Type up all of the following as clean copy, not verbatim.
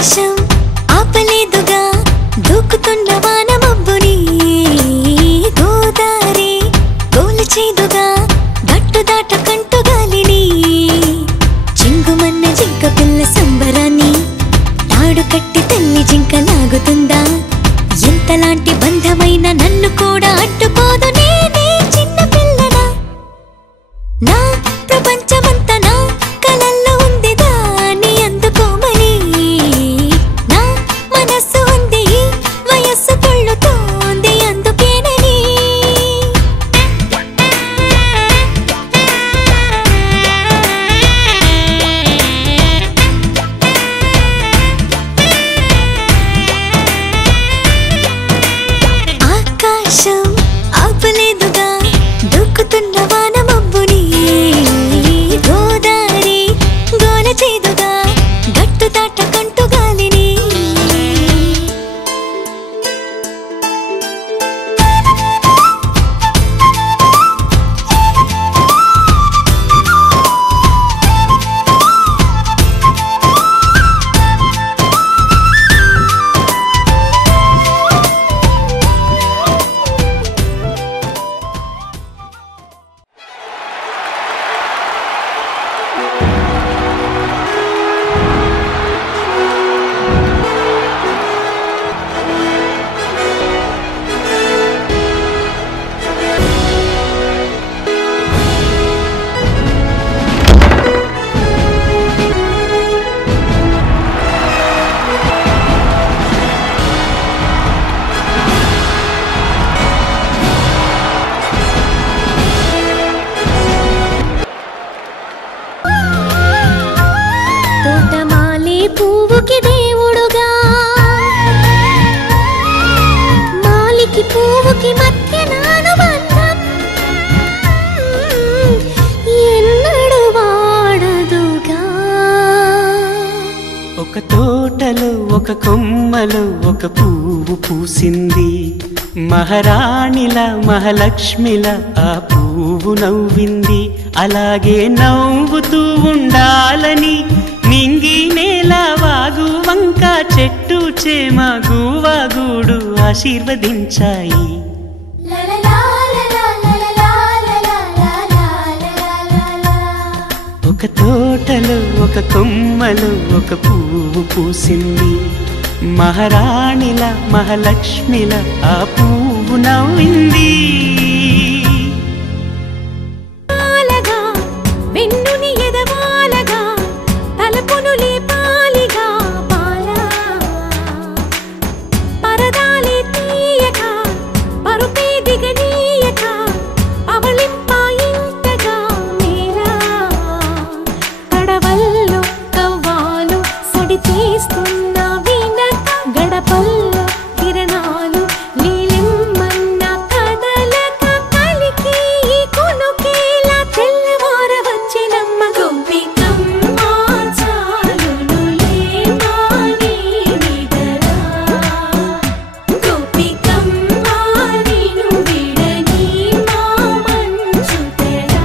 ఆకాశం ఆపలేదుగా దూకుతున్న వాన మబ్బుని గోదారి కోల్చేదుగా గట్టు దాటకంటూ గాలిని చింగుమన్న జింక పిల్ల సంబరాన్ని తాడు కట్టి తల్లి జింక లాగుతుందా ఎంతలాంటి బంధమైన నన్ను కూడా అడ్డుకోదు నేనే చిన్న పిల్లనా నా ప్రపంచమంతా నా కలల్లో ఉంది దాన్ని అందుకోమని నా మనస్సు ఉంది వయస్సు కొళ్ళుతోంది అందుకేనని ఆకాశం ఆపలేదుగా దూకుతున్న వాన మబ్బుని గోదారి గోల చేదుగా గట్టు దాటకంటూ గాలిని తోటమాలి పువ్వుకి దేవుడుగా మాలికి పువ్వుకి మధ్య నానుబంధం ఎన్నడు వాడదుగా ఒక తోటలో ఒక కొమ్మలో ఒక పువ్వు పూసింది మహారాణిలా మహాలక్ష్మిలా ఆ పువ్వు నవ్వింది అలాగే నవ్వుతూ ఉండాలని నింగి నేల వాగు వంక చెట్టు చేమ గువాగూడు ఆశీర్వదించాయి ఒక తోటలో ఒక కొమ్మలో ఒక పువ్వు పూసింది మహారాణిలా మహాలక్ష్మిలా ఆ పువ్వు నవ్వింది వెన్నుని ఎదవాలగా తలపును లేపాలిగా బాలా పరదాలి తీయక పరుపే దిగనీయక పవళింపాయింతగా మేరా కడవల్లో కవ్వాలు సడి చేస్తున్న వీణక గడపల్లో కిరణాలు నీలిమ్మన్న కదలక కలికి ఈ కొనుకేలా తెల్లవార వచ్చినమ్మ గోపికమ్మ చాలునులే మాని నిదరా గోపికమ్మ నిను విడని మా మంచు తెరా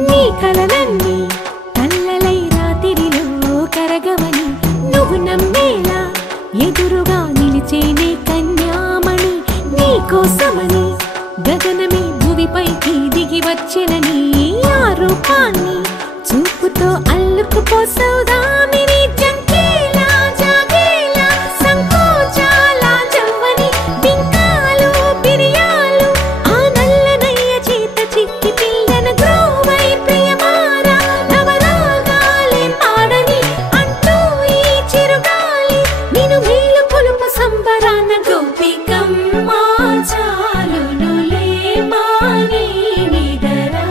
నీ కలలన్నీ కల్లలై రాత్రిలో కరగవని నువ్వు నమ్మేలా ఎదురుగా నిలిచేనే కన్యామణి నీ కోసమని గగనమే భువిపైకి దిగి వచ్చెనని ఆ రూపాన్ని చూపుతో అల్లుకుపోసౌదామిని జంకేలా జాగేలా సంకోచాల జవ్వని బింకాలు బిరియాలు ఆ నల్లనయ్య చేత చిక్కి పిల్లన గ్రోవై ప్రియమారా నవరాగాలే పాడని అంటూ ఈ చిరుగాలి నిను మేలు పొలుపు సంబరాన గోపికమ్మ చాలునులే మాని నిదరా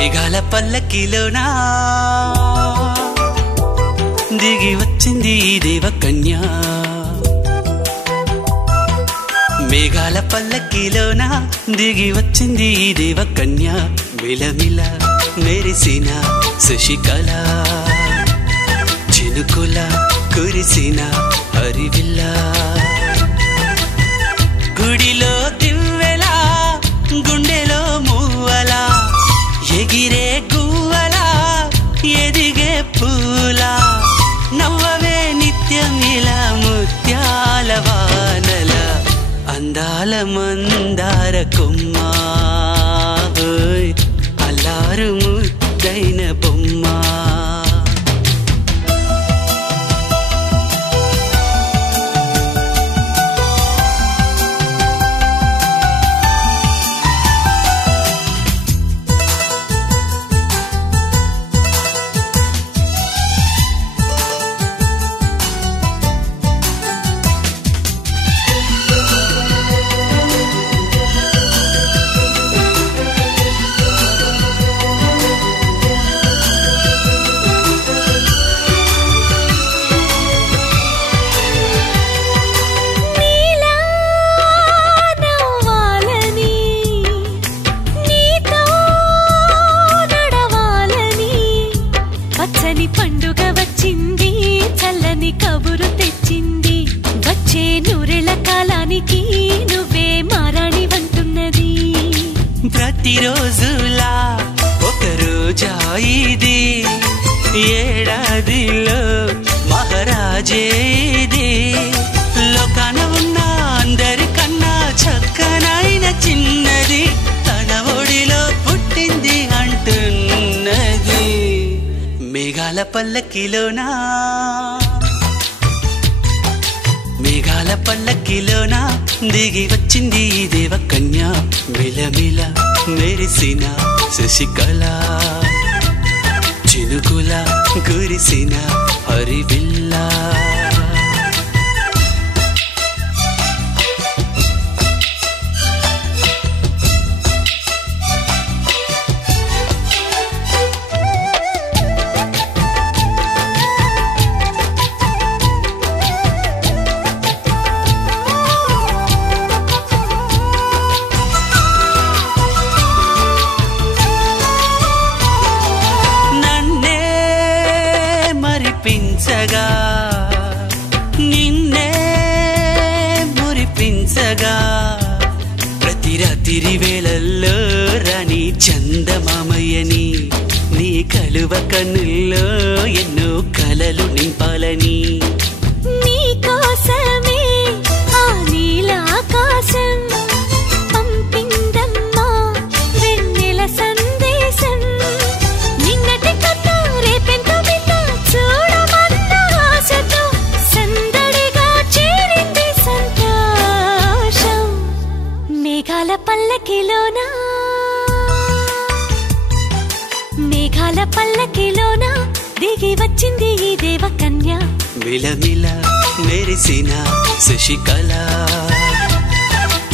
మేఘాల పల్లకిలోనా దిగి వచ్చింది దేవకన్య మేఘాల పల్లకిలోనా దిగి వచ్చింది దేవకన్య మిలమిల మెరిసిన శశికళ చినుకుల కురిసిన హరివిల్ల గుడిలో దివ్వెలా గుండెలో మూవలా ఎగిరే గువ్వలా ఎదిగే పూలా నవ్వవే నిత్యం ఇలా ముత్యాల వానల అందాల మందార కొమ్మ అల్లారు ముద్దైన బొమ్మ పండుగ వచ్చింది చల్లని కబురు తెచ్చింది వచ్చే నూరెళ్ళ కాలానికి నువ్వే మారాణి వంటున్నది ప్రతిరోజులా ఒక రోజా ఇది ఏడాదిలో మహారాజే ఇది లోకాన ఉన్న అందరికన్నా చక్కనైన చిన్నది తన ఒడిలో పుట్టింది అంటున్నది మేఘాల పల్లకిలోనా మేఘాల పల్లకిలోనా దిగి వచ్చింది దేవకన్య మిలమిల మెరిసిన శశికళ చినుకుల కురిసిన హరివిల్ల మరిపించగా నిన్నే మురిపించగా ప్రతి రాత్రి వేళల్లో రాణి చందమామయ్యని నీ కలువ కన్నుల్లో ఎన్నో కలలు నింపాలని నీ కోసమే ఆ నీలాకాశం పంపిందమ్మా వెన్నెల సందేశం నిన్నటి కథ రేపెంతో బిడ్డ చూడమన్న ఆశతో సందడిగా చేరింది సంతోషం మేఘాల పల్లకిలోనా మేఘాల పల్లకిలోనా దిగి వచ్చింది ఈ దేవకన్య మిలమిల మెరిసిన శశికళ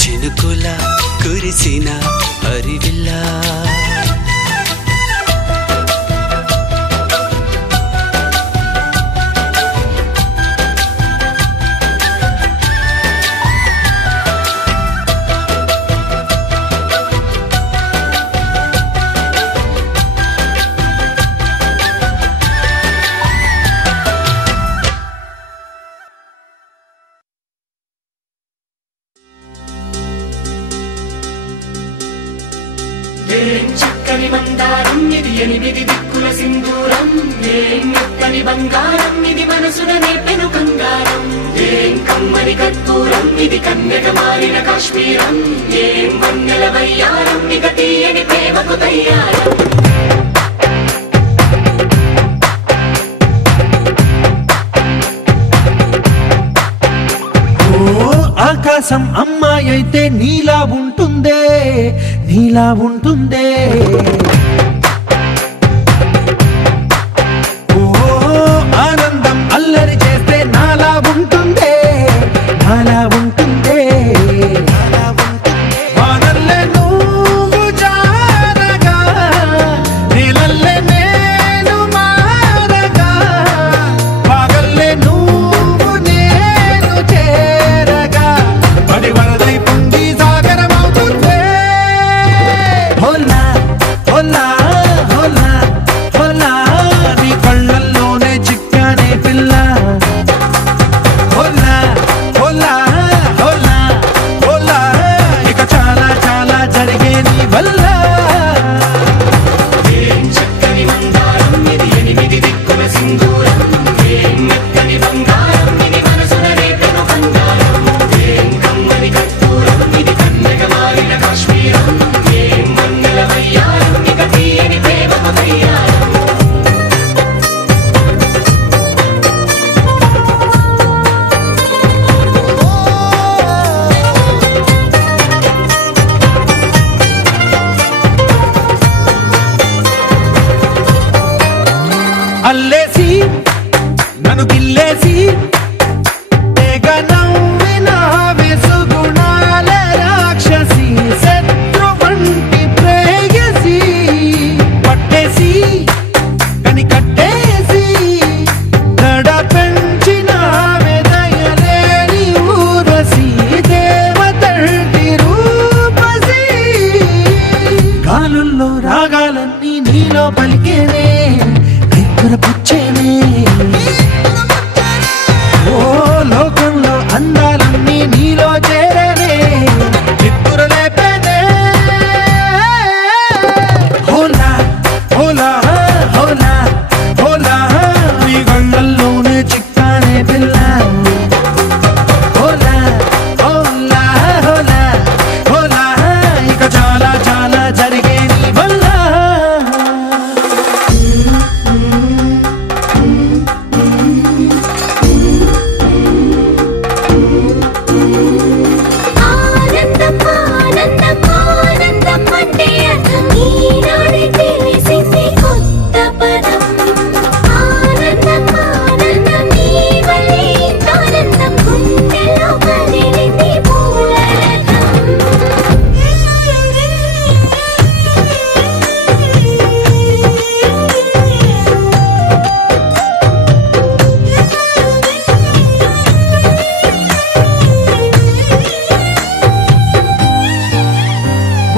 చినుకుల కురిసిన హరివిల్ల చక్కని మందారం ఇది ఎనిమిది దిక్కుల సింధూరం ఏం మెత్తని బంగారం ఇది మనసున నేపెను కంగారం ఏం కమ్మని కర్పూరం ఇది కన్యక మారిన కాశ్మీరం ఏం వన్నెల వయ్యారం ఇక తీయని ప్రేమకు తయ్యారం ఆకాశం అమ్మాయి అయితే నీలా ఉంటుందే నీలా ఉంటుందే ఓ ఆనందం అల్లరి చేస్తే నాలా ఉంటుందే నాలా ఉంటుందే వానల్లే నువ్వు జారగా రాగాలన్నీ నీలో పలికేనే నిద్ర పుచ్చేనే ఓ లోకంలో అందాలన్నీ నీలో చేరేనే నిద్ర లేపేనే హోలా హోలా హోలా హోలా నీ గంగల్లోనే చిక్కానే పిల్ల హోలా హోలా హోలా హోలా ఇక చాలా చాలా జరిగే నీ వల్ల ఆనందం ఆనందం ఆనందం అంటే అర్థం ఈనాడే తెలిసింది కొత్త పదం ఆనందం ఆనందం నీ వల్లే ఆనందం గుండెలో కదిలింది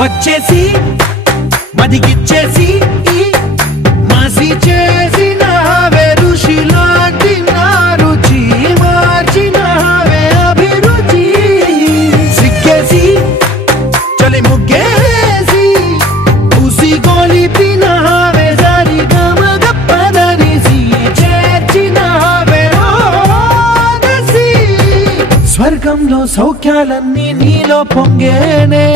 వచ్చేసి మదిగిచ్చేసి మాసి చేసినావే ఋషిలాంటి నా రుచి మార్చినావే అభిరుచి సిక్కేసి చలి ముగ్గేసి పూసి గోలిపినావే సరి గమగప్పదనిసి చేర్చినావే ఓదసి స్వర్గంలో సౌఖ్యాలన్నీ నీలో పొంగేనే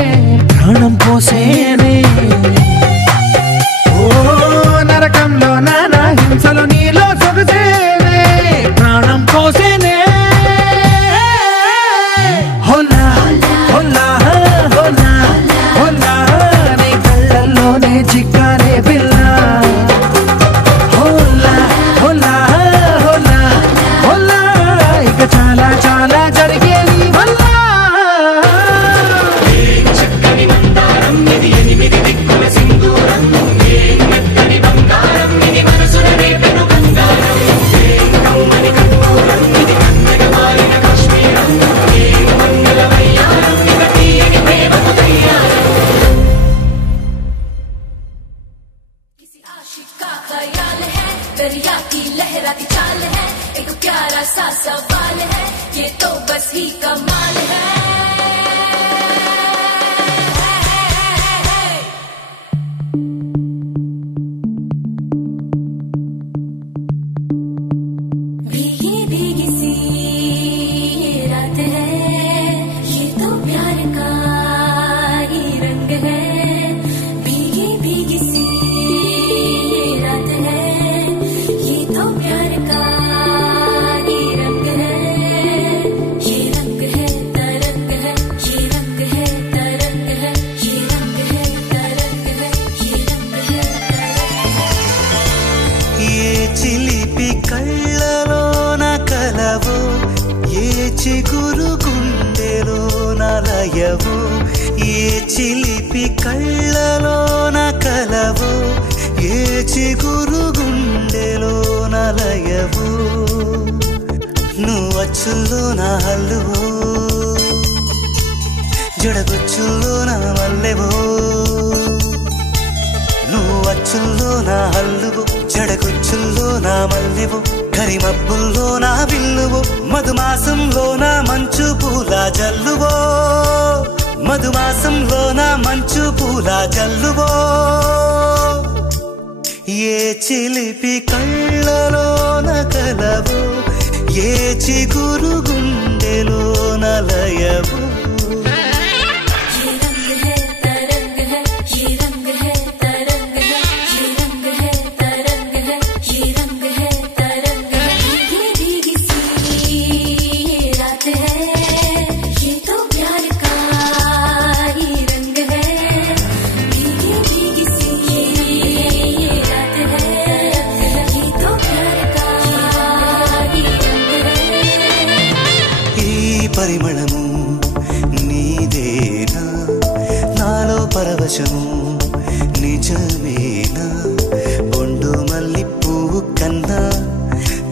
ప్రాణం పోసేనే ఓ నరకంలో నానా హింసలో నీలో సొగసేనే ప్రాణం పోసేనే హోలా హోలా హోలా హోలా నీ కళ్ళల్లోనే చిక్కానే పిల్ల హోలా హోలా హోలా హోలా ఇక చాలా చాలా జరిగే నీ వల్ల చక్కని మందారం ఇది ఎనిమిది దిక్కుల సింధూరం ఏం మెత్తని బంగారం ఇది మనసున రేపెను బంగారం ఏం కమ్మని కర్పూరం ఇది కన్నెగ మారిన కాశ్మీరం ఏం మంగళ వయ్యారం ఇక తీయని ప్రేమకు తయ్యారం किसी आशिक का ख्याल है दरिया की लहराती चाल है एक प्यारा सा सवाल है ये तो बस ही कमाल है भीगी भीगी सी ये रात है ये तो प्यार का ही रंग है भीगी भीगी सी ये रात है ये तो प्यार का ही रंग है ये रंग है तरंग है ये रंग है तरंग है ये रंग है तरंग है ये रंग है तरंग ఏ చిలిపి కళ్ళలోన కలవో ఏ చిగురు గుండెలోన లయవో ఏ చిలిపి కళ్ళలోన కలవో ఏ చిగురు గుండెలోన లయవో నువ్వు అచ్చుల్లో నా హల్లువో జడగొచ్చుల్లో నా మల్లెవో నువ్వు అచ్చుల్లో నా హల్లువో జడగొచ్చుల్లో నా మల్లెవో కరిమబ్బుల్లో నా విల్లువో మధుమాసంలో నా మంచు పూల జల్లువో మధుమాసంలో నా మంచు పూల జల్లువో ఏ చిలిపి కళ్ళలోన కలవో ఏ చిగురు గుండెలోన లయవో ये रंग है तरंग है ये रंग है तरंग है ये रंग है तरंग है ये रंग है तरंग है भीगी भीगी सी ये रात है ये तो प्यार का ही रंग है भीगी भीगी सी ये रात है ये तो प्यार का ही रंग है ఈ పరిమళము నీదేనా నాలో పరవశము నిజమేనా బొండు మల్లి పువ్వు కన్నా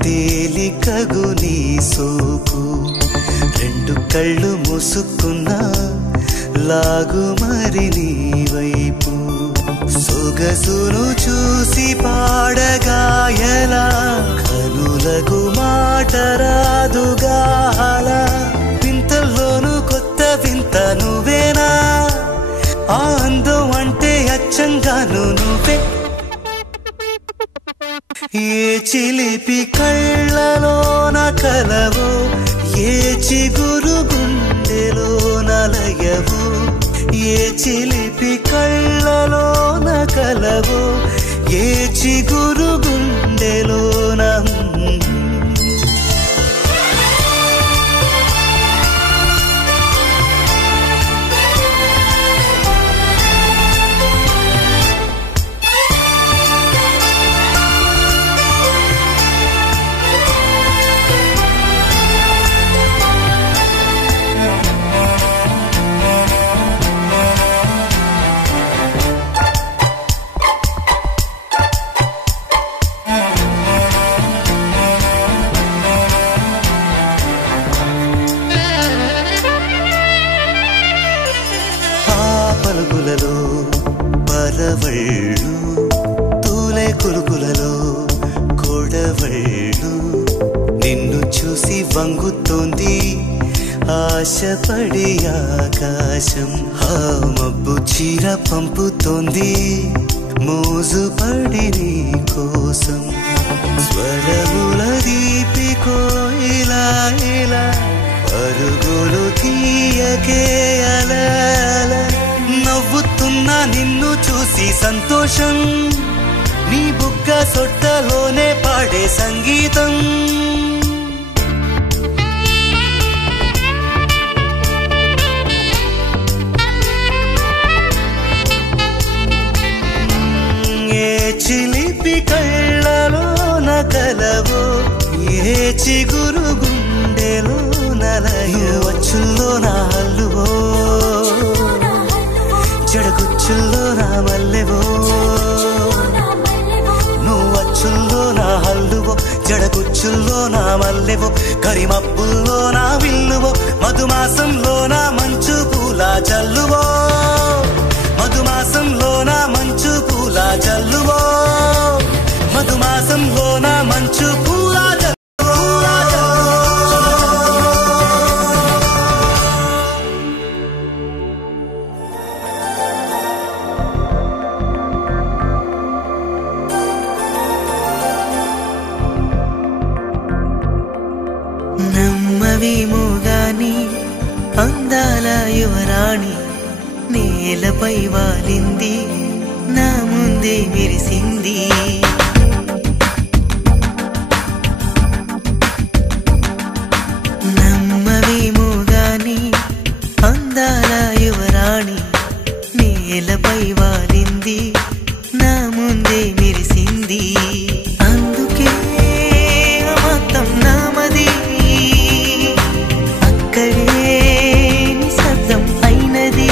తేలికగు నీ సోకు రెండు కళ్ళు మూసుకున్నా లాగు మరి నీ వైపు సో సొగసును చూసి పాడగాయలా కనులకు మాట రాదుగాల వింతల్లోనూ కొత్త వింత నువ్వేనా ఆ అందం అంటే అచ్చంగాను నువ్వే ఏ చిలిపి కళ్ళలోన కలవో ఏ చిగురు గుండెలో నలయవు ఏ చిలిపి కళ్ళలోన కలవో ఏ చిగురు గుండెలోన పలుకులలో పరవళ్ళు తూలే కులుకులలో కొడవళ్ళు నిన్ను చూసి వంగుతోంది ఆశపడి ఆకాశం ఆ మబ్బు చీర పంపుతోంది మోజుపడి నీ కోసం స్వరముల దీపికో ఇలా ఇలా పరుగులు తీయకే అలా నవ్వుతున్నా నిన్ను చూసి సంతోషం నీ బుగ్గ సొట్టలోనే పాడే సంగీతం ఏ చిలిపి కళ్ళలోన కలవో ఏ చిగురు గుండెలో నలయో వచ్చుల్లో నా హల్లువో జడగుచ్చుల్లో నా మల్లెవో నువ్వు వచ్చుల్లో నా హల్లువో జడగుచ్చుల్లో నా మల్లెవో కరిమప్పుల్లో నా విల్లువో మధుమాసంలో నా మంచు పూల జల్లువో మధుమాసంలో నా మంచు పూల జల్లువో మధుమాసంలో నా మంచు పూల నమ్మవేమో గాని అందాల యువరాణి నేలపై వాలింది నా ముందే మెరిసింది నమ్మవేమో గాని అందాల యువరాణి నేలపై వాలింది నా ముందే మెరిసింది అందుకే మొత్తం నామది అక్కడే నిశ్శబ్దం అయినది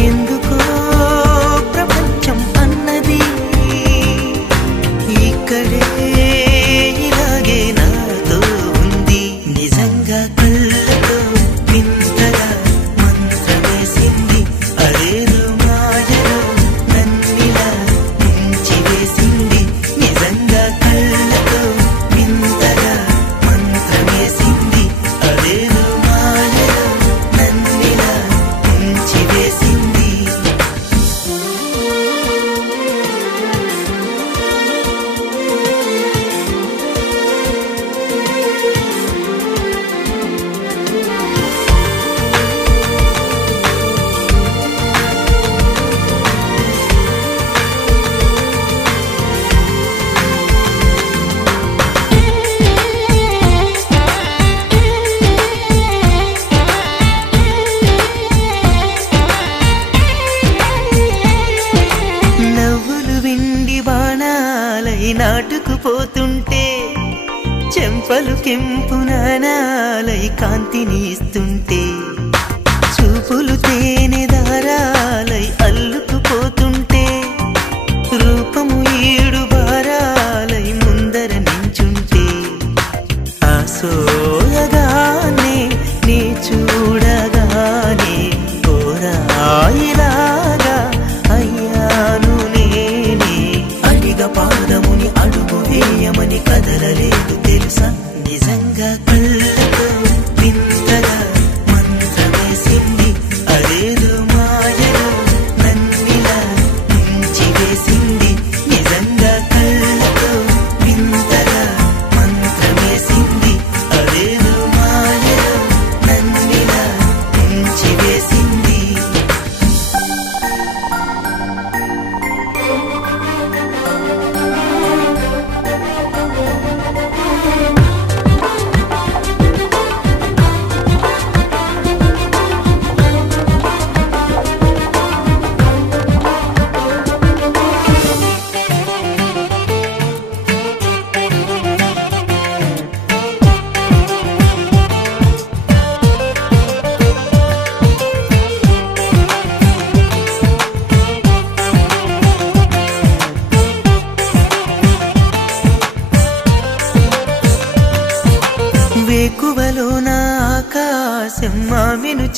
ఎందుకో ప్రపంచం అన్నది ఇక్కడే ఇలాగే నాతో ఉంది నిజంగా కళ్ళతో వింతగా మంత్రమేసింది అదేదో మాయలో నన్నిలా ముంచివేసింది నిజంగా కళ్ళతో వింతగా మంత్రమేసింది అదేదో మాయలో నన్నిలా ముంచివేసింది నవ్వులు విండి బాణాలై నాటుకుపోతుంటే చెంపలు కెంపు నాణాలై కాంతిని ఇస్తుంటే చూపులు తేనె దారాలై అల్లుకుపోతుంటే రూపము ఏడు బారాలై ముందర నించుంటే ఆ సోయగానే నీ చూడగానే కోరాయిలాగా అయ్యా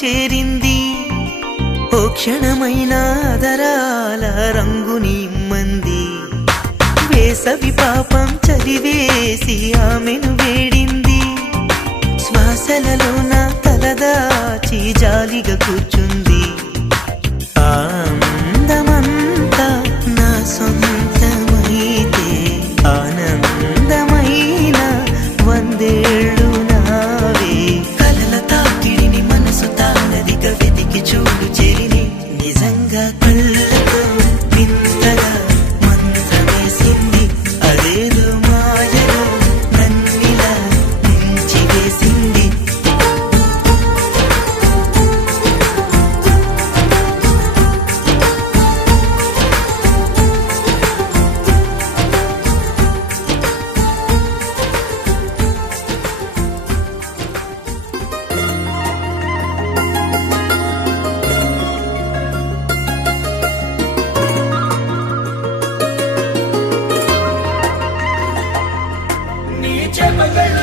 చేరింది ఓ క్షణమైన ఆదరాల రంగుని మంది వేసవి పాపం చలివేసి ఆమెను వేడింది శ్వాసలలో నా తలదాచి జాలిగా కూర్చుంది ఆనందమంతా నా సొంతమైతే ఆనందమైన వందేళ్ళు నావే కలల తాకిడిని మనసు తానదిగా వెతికి చూడు చెరిని నిజంగా కళ్ళతో వింతగా మంత్రమేసింది అదేదో మాయలో నన్నిలా ముంచివేసింది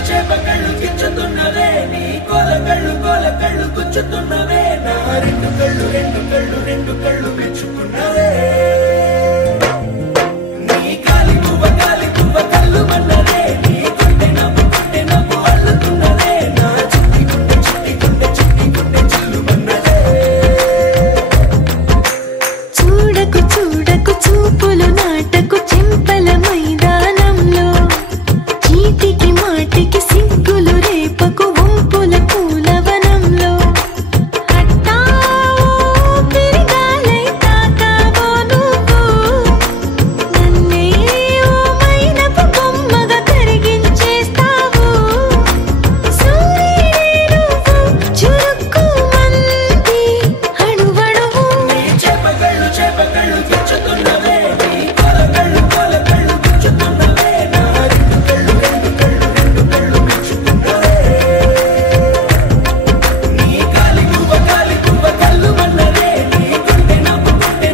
చేపగళ్ళు కించుతున్నవే నీ కోలగళ్ళు గుచ్చుతున్నవే నా రెండు కళ్ళు మెచ్చుకున్నవే నీ కాలి పువ్వ కళ్ళు మన్నదే నీ కొంటె నవ్వు అల్లుతున్నదే నా చిట్టి గుండె చిల్లు మన్నదే చూడకు చూపులు నాటకు చెంపల మైదానంలో చీటికి మాటికి సిగ్గులు రేపకు వంపుల పూలవనంలో అట్టావో పెరిగాలై తాకావో నువ్వు నన్నే ఓ మైనపు బొమ్మగా కరిగించేస్తావు సూర్యుడే నువ్వు చురుక్కుమంది అణువణువు చేపగళ్ళు గిచ్చుతున్నవే నీ కోలగళ్ళు గిచ్చుతున్నవే నా రెండు కళ్ళు మెచ్చుకున్నవే నీ కాలి పువ్వ కళ్ళు మన్నదే నీ కొంటె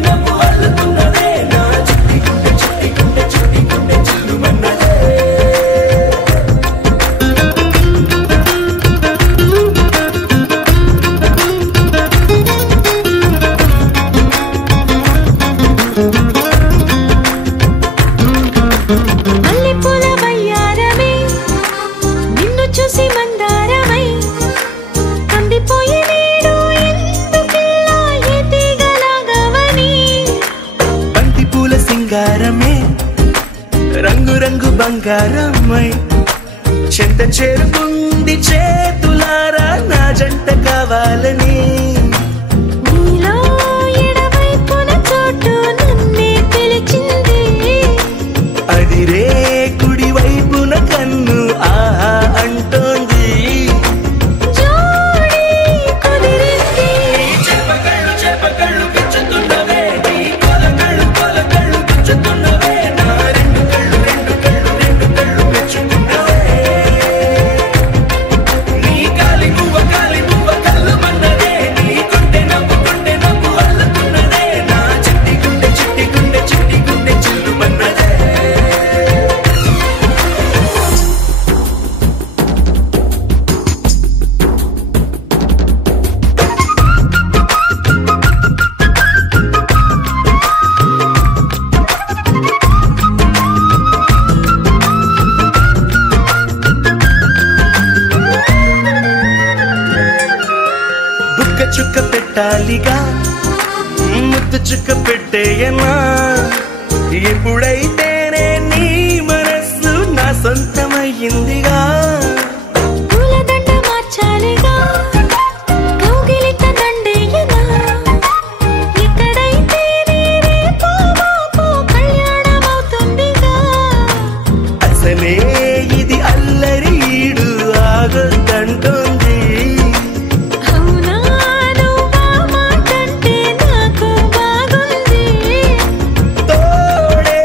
నవ్వు అల్లుతున్నదే నా చిట్టి గుండె చిల్లు మన్నదే మల్లెపూల వయ్యారమే నిన్ను చూసి మందారమై కందిపోయి నేడు ఎందుకిలా ఎదిగలాగవని బంతి పూల సింగారమే రంగు బంగారమై చెంత చేరుకుంది చేతులారా నా జంట కావాలని నీలో ఎడవైపున చోటు నన్నే పిలిచింది అదిరే కుడి వైపున కన్ను ఆహా అంటోంది జోడి కుదిరింది చేపగళ్ళు గిచ్చుతున్నవే నీ కోలగళ్ళు గిచ్చుతున్నవే నా రెండు కళ్ళు మెచ్చుకున్నవే నీ కాలి పువ్వ కళ్ళు మన్నదే నీ కొంటె నవ్వు అల్లుతున్నదే నా చిట్టి గుండె చిల్లు మన్నదే బుక్క చుక్క పెట్టాలిగా ముద్దు చుక్క పెట్టేయనా ఎప్పుడైతేనే నీ మనస్సు నా సొంతమయ్యిందిగా పూలదండ మార్చాలిగా కౌగిలిత దండేయనా ఎక్కడైతే రేపో మాపో కళ్యాణమవుతుందిగా అసలే ఇది అల్లరి ఈడు ఆగొద్దంటోంది అవునా నువ్వా మాటంటే నాకు బాగుంది తోడే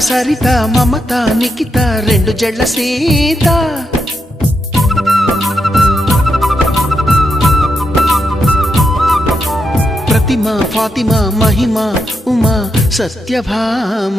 సరిత మమత నిఖిత రెండు జళ్ళ సీత ప్రతిమ ఫాతిమా మహిమ ఉమా సత్యభామ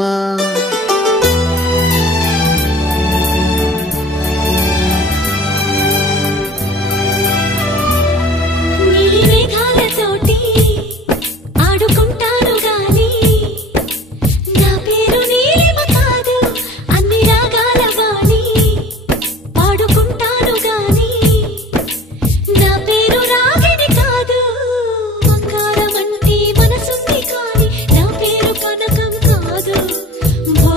భో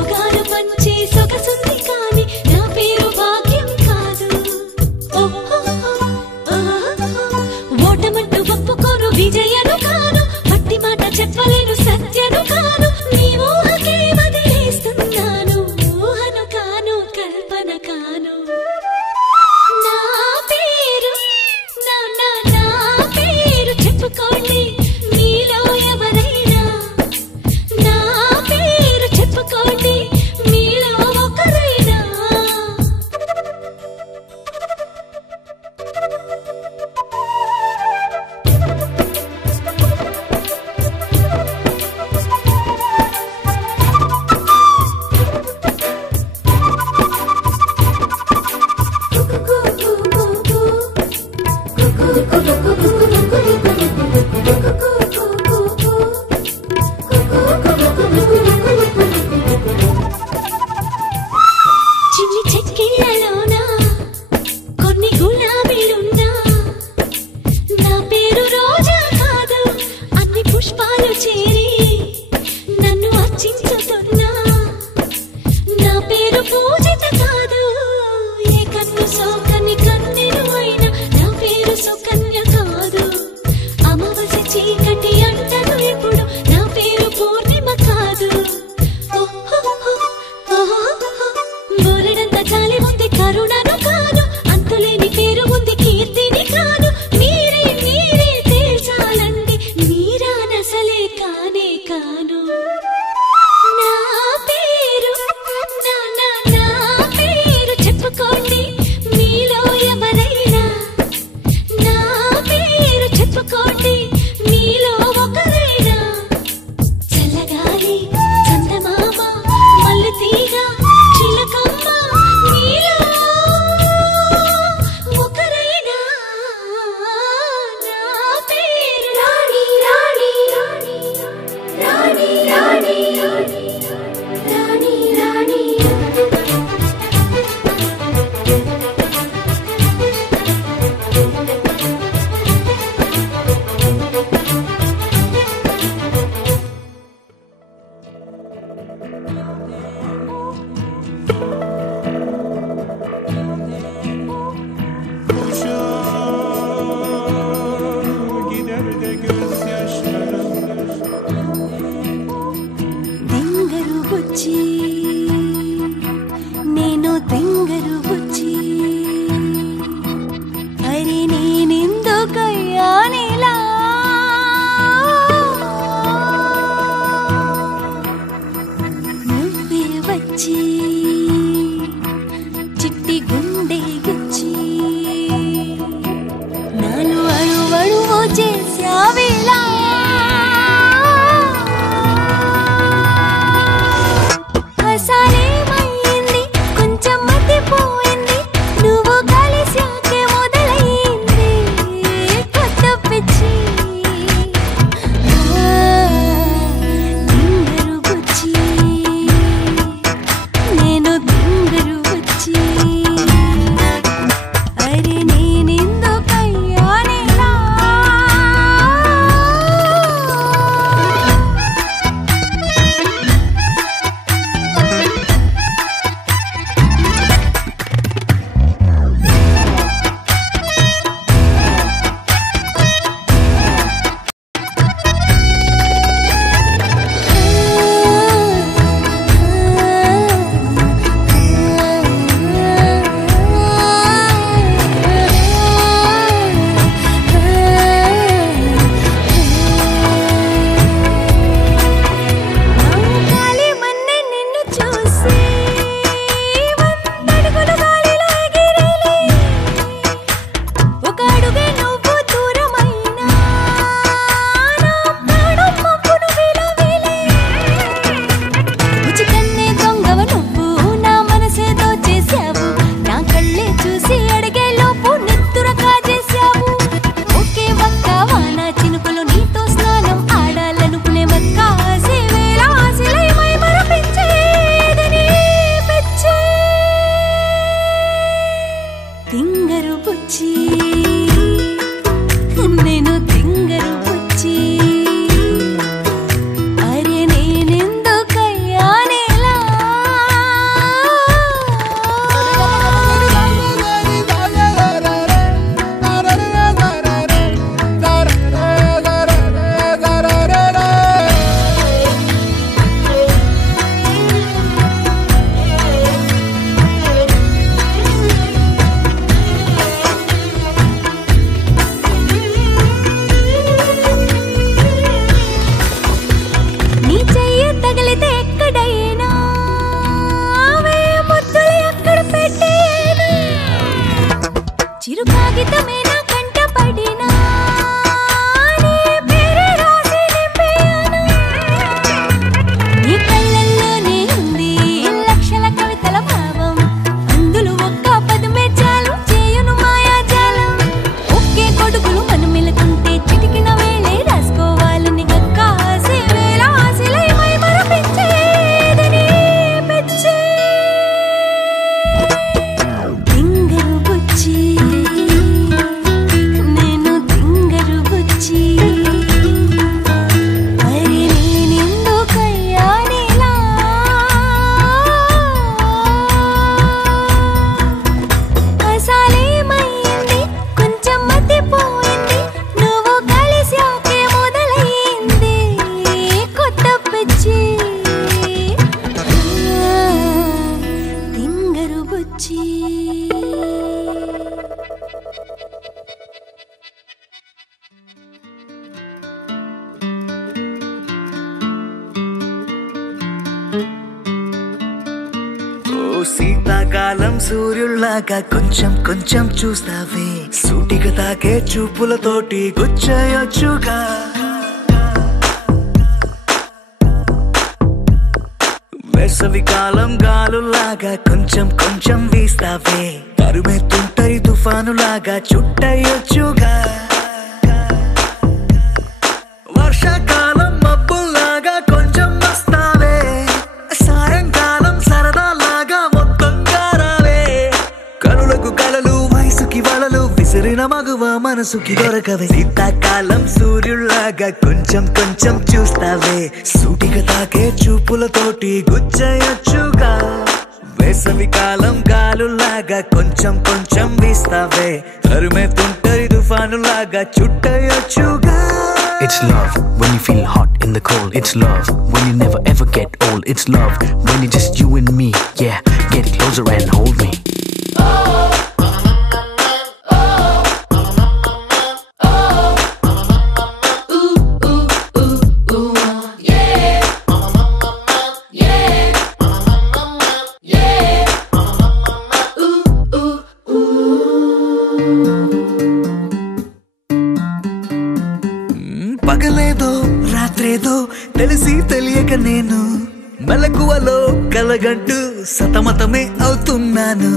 పుచ్చి నేను తింగరు పుచ్చి అరే నేనెందుకయ్యానేలా చిరు కాగితమేనా కంట పడినా నీ పేరే రాసి నింపేయనా నీ కళ్ళల్లోనే ఉంది లక్షల కవితల భావం అందులో ఒక్క పదమే చాలు చేయును మాయాజాలం ఒకే కొడుకులు మనం మెలుకుంటే చిటికిన వేళే రాసుకోవాలని గక్క ఆసే వేళ ఆశలై మై మరపించేదని పెచ్చే తింగరు బుచ్చి శీతాకాలం సూర్యుల్లాగా కొంచెం కొంచెం చూస్తావే సూటిగా తాకే చూపులతోటి గుచ్చయొచ్చుగా వేసవికాలం గాలులాగా కొంచెం కొంచెం వీస్తావే తరుమెత్తుంటరి తుఫానులాగా చుట్టయొచ్చుగా వర్షాకాలం మబ్బుల్లాగా కొంచెం వస్తావే సాయంకాలం సరదాలాగా మొత్తంగా రావే కనులకు కలలు వయసుకి వలలు విసిరిన మగువ మనసుకి దొరకవే శీతాకాలం సూర్యుల్లాగా కొంచెం కొంచెం చూస్తావే సూటిగా తాకే చూపులతోటి గుచ్చయొచ్చుగా వేసవికాలం గాలులాగా కొంచెం కొంచెం వీస్తావే తరుమెత్తుంటరి తుఫానులాగా చుట్టయొచ్చుగా It's love when you feel hot in the cold. It's love when you never ever get old. It's love when it's just you and me. Yeah, get closer and hold me. పగలేదో రాత్రేదో తెలిసి తెలియక నేను మెలకువలో కలగంటూ సతమతమే అవుతున్నాను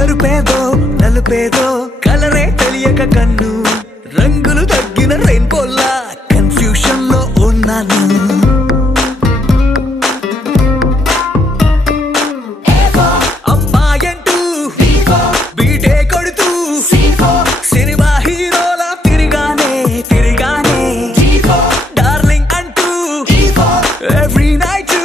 ఎరుపేదో నలుపేదో కలరే తెలియక కన్ను రంగులు తగ్గిన రెయిన్బోలా confusion లో ఉన్నాను అమ్మాయంటూ బీటే కొడుతూ సినిమా హీరోలా తిరిగానే తిరిగానే డార్లింగ్ అంటూ ఎవ్రీ నైట్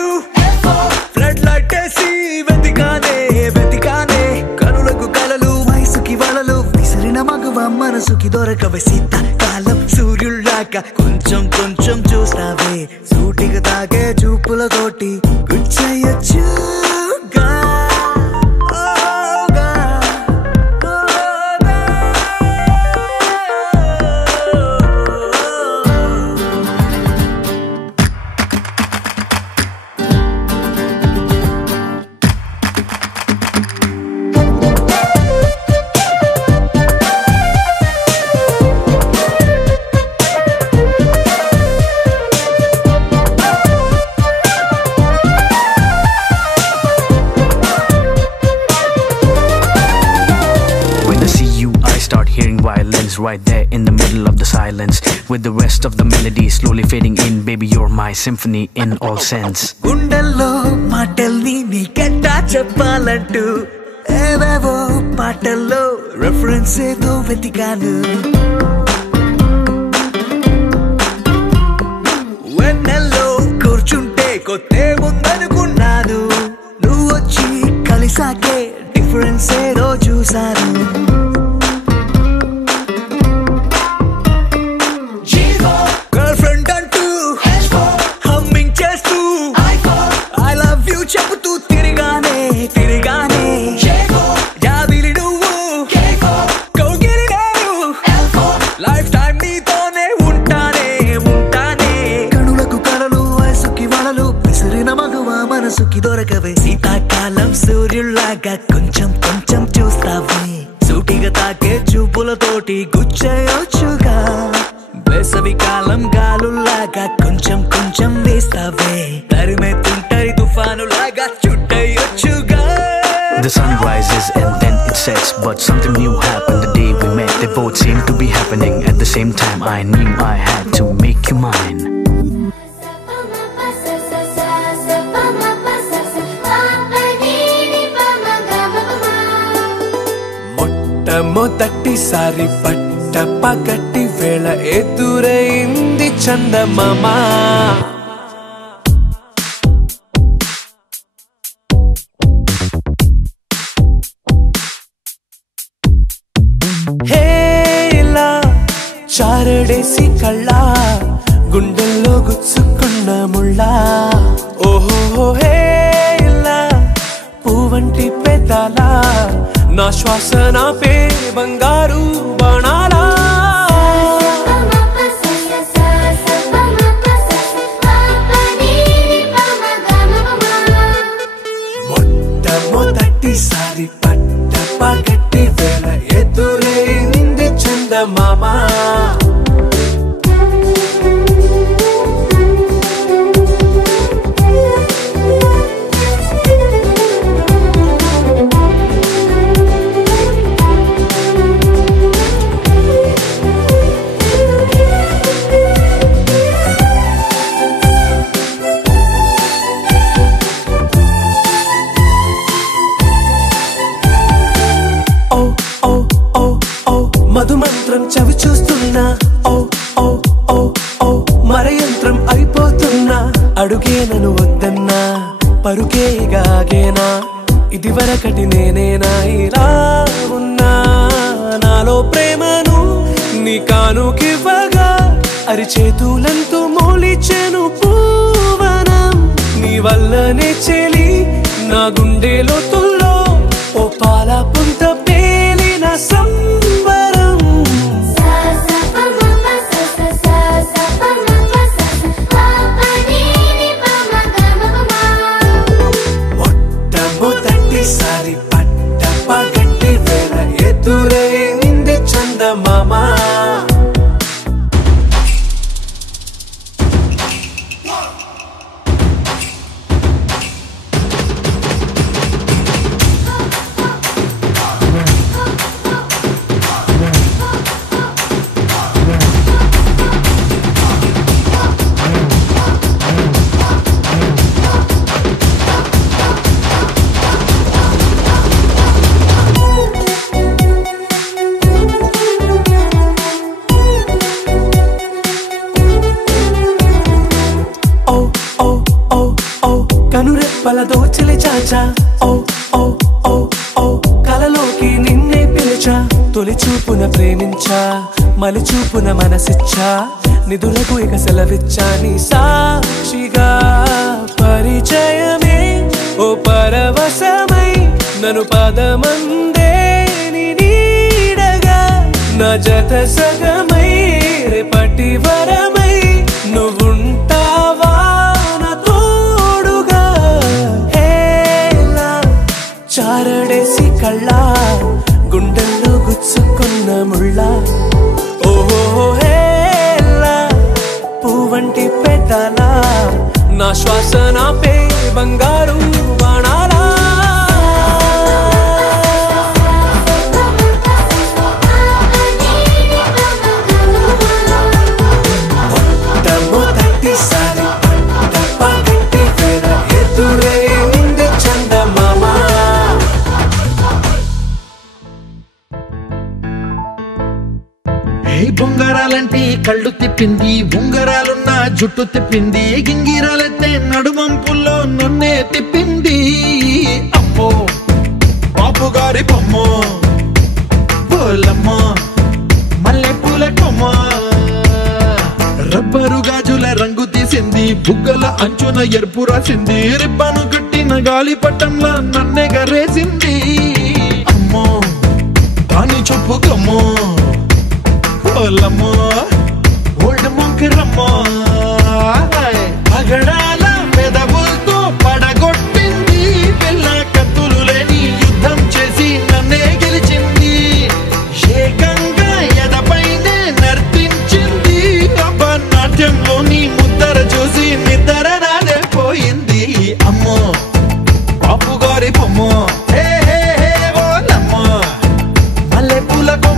ఫ్లడ్ లైట్ వేసి వెతికానే వెతికానే కనులకు కలలు వయసుకి వలలు విసిరిన మగువ మనసుకి దొరకవే శీతాకాలం సూర్యుల్లాగా కొంచెం కొంచెం చూస్తావే సూటిగా తాగే చూపులతోటి గుచ్చయొచ్చుగా Right there in the middle of the silence, with the rest of the melody slowly fading in. Baby, you're my symphony in all sense. గుండెల్లో మాట మాటల్ని నీకెట్టా చెప్పాలంటూ ఏవేవో పాటల్లో రెఫరెన్స్ ఏదో వెతికాను. వెన్నెల్లో కూర్చుంటే కొత్తే ముందనుకున్నాను. నువ్వు వచ్చి కలిసాకే డిఫరెన్స్ ఏదో చూశాను. గర్ల్ ఫ్రెండ్ అంటూ హమ్మింగ్ చేస్తూ ఐ లవ్ యూ చెబుతూ తిరిగానే జాబిలి నువ్వు కౌగిలి నేను లైఫ్ టైం నీతోనే ఉంటానే. కనులకు కలలు వయసుకి వలలు విసిరిన మగువ మనసుకి దొరకవే. శీతాకాలం సూర్యుల్లాగా కొంచెం చూస్తావే. సూటిగా తాకే చూపులతోటి గుచ్చేయొచ్చుగా. వేసవి కాలం గాలుల్లాగా కొంచెం వేస్తావే. తరిమెత్తుంటరి తుఫానులాగా చుట్టయొచ్చుగా. The sun rises and then it sets, but something new happened the day we met. They both seemed to be happening at the same time. I knew I had to make you mine. మొట్టమొదటిసారి పట్ట పగటి వేళ ఎదురైంది చందమామ. హేలా చారడేసి కళ్ళ గుండెల్లో గుచ్చుకున్న ముళ్ళ. ఓహో హేలా పువ్వంటి పెదాల నా శ్వాస నాపే బంగారు బాణాలా. మొట్టమొదటిసారి పట్ట పగటి వేళ ఎదురైంది చందమామ. మధుమంత్రం చవి చూస్తున్నా. ఓ ఓ ఓ ఓ మరయంత్రం అయిపోతున్నా. అడుగే నన్ను వద్దన్నా పరుకేగాగేనా. ఇది వరకటి నేనేనా ఇలా ఉన్నా. నాలో ప్రేమను నీ కానుకివ్వగా అరిచేతులంతో మోలిచెను పూవనం. నీ వల్లనే చెలి నా గుండెలో తుల్లో ఓ పాల పుంత పేలిన సంబరం. మొట్టమొదటిసారి పట్ట పగటి వేళ ఎదురైంది చందమామ. కనురెప్పల దోచలి చాచా. ఓ ఓ ఓ ఓ కలలోకి నిన్నే పిలిచా. తొలి చూపున ప్రేమించా మలి చూపున మనసిచ్చా. నిధులకు ఇక సెలవిచ్చా నీ సాక్షిగా. పరిచయమే ఓ పరవశమై నన్ను పదమందే నీ నీడగా. నా జత సగమై రేపటి వరమై నువ్వుంటావా నా తోడుగా. హేలా చారడేసి కళ్ళ గుండెల్లో గుచ్చుకున్న ముళ్ళ. ఓహో హేలా పువ్వంటి పెదాల నా శ్వాస నాపే బంగారు బాణాలా. మొట్టమొదటిసారి పట్ట పగటి వేళ ఎదురైంది చెప్పింది, ఉంగరాలున్న జుట్టు తిప్పింది, గింగిరాలెత్తే నడుమంపుల్లో నన్నే తిప్పింది. అమ్మో బాపు గారి బొమ్మ, పోలమ్మ మల్లె పూల కొమ్మ, రబ్బరు గాజుల రంగు తీసింది, బుగ్గల అంచున ఎరుపు రాసింది, రిబ్బను కట్టిన గాలి పట్టంలా నన్నే గరేసింది. అమ్మో దాని చెప్పు కమ్మో, పోలమ్మో ఓల్డ్ మొంకిరమ్మో, పగడాల పెదవులతో పడగొట్టింది, పిల్ల కత్తులు లేని యుద్ధం చేసి నన్నే గెలిచింది, ఏకంగా ఎదపైనే నర్తించింది, నాట్యంలోని ముద్దర చూసి నిద్ర నాదే పోయింది. అమ్మో బాపు గారి బొమ్మ, హే హే హే ఓలమ్మ మల్లె పూల కొమ్మ.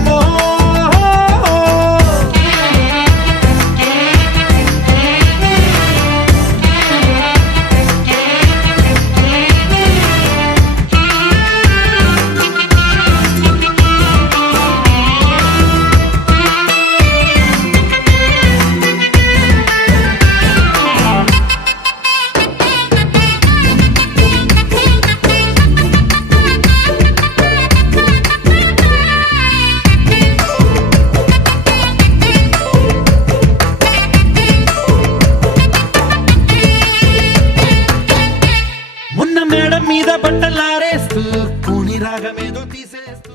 మొన్న మేడం మీద బట్టలారేస్తూ కూని రాగమేదో తీసేస్తూ